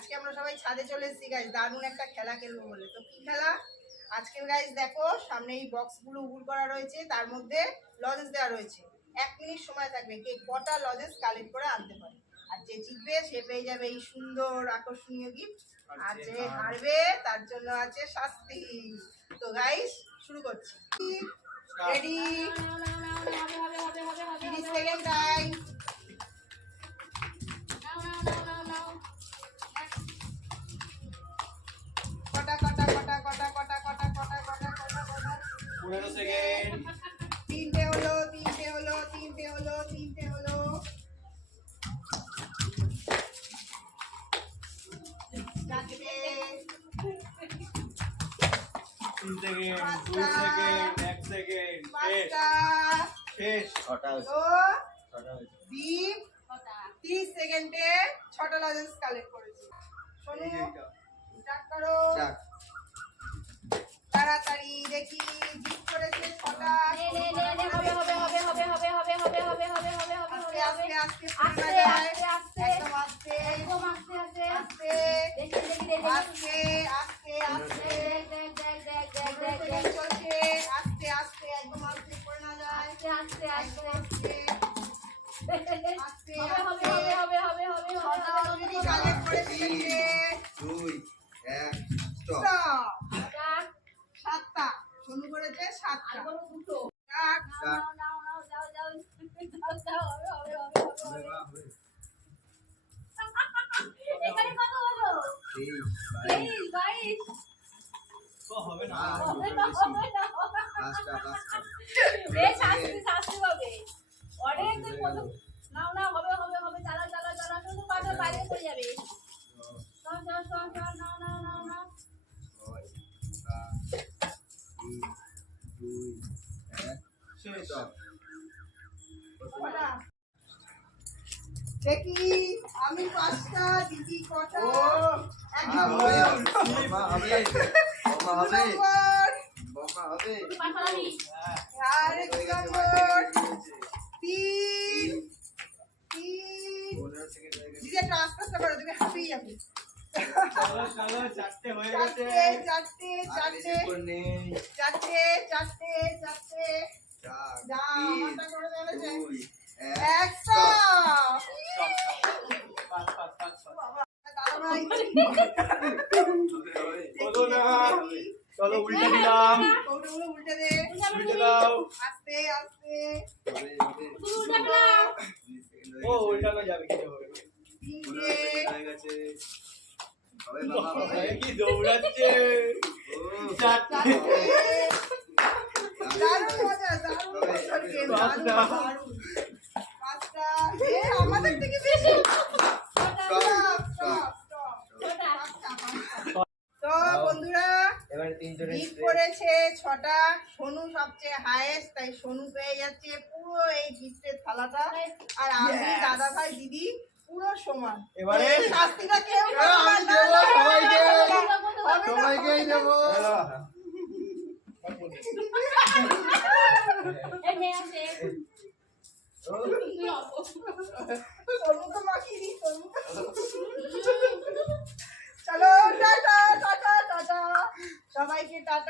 আজকে আমরা সবাই ছাদে চলে এসেছি গাইস, দারুণ একটা খেলা খেলবো বলে। তো কি খেলা আজকের গাইস দেখো, সামনে এই বক্সগুলো উগুল করা রয়েছে, তার মধ্যে লজেস দেওয়া রয়েছে। 1 মিনিট সময় থাকবে কে কটা লজেস কালেক্ট করে আনতে পারে, আর যে জিতবে সে পেয়ে যাবে এই সুন্দর আকর্ষণীয় গিফট, আর যে হারবে তার জন্য আছে শাস্তি। তো গাইস শুরু করছি, রেডি, 30 সেকেন্ড টাইম। কটা কটা কটা কটা কটা কটা কটা কটা কটা কটা 15 সেকেন্ড। তিনটে হলো, তিনটে হলো, তিনটে হলো, তিনটে হলো, চারটে, 3 সেকেন্ড, 2 সেকেন্ড, 1 সেকেন্ড, পাঁচটা, শেষ। ছটা তো দীপ 30 সেকেন্ডে 6টা লজেন্স কালেক্ট করেছে। শোনো, স্টার্ট করো তাড়াতাড়ি, দেখি জিত করেছে 6টা। আস্তে আস্তে আস্তে একদম আস্তে আস্তে আস্তে আস্তে আস্তে চলছে, আস্তে আস্তে একদম আস্তে করে না যায়, আস্তে আস্তে আস্তে অলরেডি কালেক্ট করে ফেলেছে। 2 1 স্টপ। 7টা শুরু করেছে, 7টা এখানে কত হলো? 23 22 তো হবে না। পাঁচটা বেশ শাস্তি পাবে। অনেক দিন প্রথম নাও না, হবে হবে হবে, চালা চালা চালা, শুধু পাটা বাইরে চলে যাবে। চল চল চল চল, নাও নাও নাও নাও। 2 1 শেষ। স্টপ। কটা? দেখি আমি 5টা, দিদি কটা? একদম হবে নম্বর। শুধু পা চালাবি। আর এক নম্বর, 3 দিদি একটু আস্তে আস্তে করো, তুমি হাঁপিয়ে যাবে। চলো চলো, 4টে হয়ে গেছে। চারটে চারটে চারটে চারটে চারটে যা মাথা করে চলেছে। 100 stop stop. Pass pass pass pass. দাদা ভাই বলো না। চলো উল্টে দিলাম। কৌটোগুলো উল্টে দে, উল্টে দাও। আস্তে আস্তে, শুধু উল্টা ফেলাও। ও উল্টানো যাবে, কিছু হবে না। 3টে এ কি দৌড়াচ্ছে। 4টে। দারুণ মজা, দারুণ মজা গেম, দারুণ দারুণ। 5টা, এ আমাদের থেকে বেশি। Stop, stop, stop. তো বন্ধুরা এবারে 3 জনের জিত করেছে 6টা, সোনু সবচেয়ে হাইয়েস্ট, তাই সোনু পেয়ে যাচ্ছে পুরো এই গিফটের থালাটা, আর আমি দাদা ভাই দিদি পুরো সমান। এবারে এই শাস্তিটা কেউ আমি করবে দেবো না। সবাইকে। হবে না। সবাইকেই দেবো। এই নে আসে। সোনু তো মাখিয়ে দিই, সোনু। চলো টাটা টাটা টাটা, সবাইকে টাটা।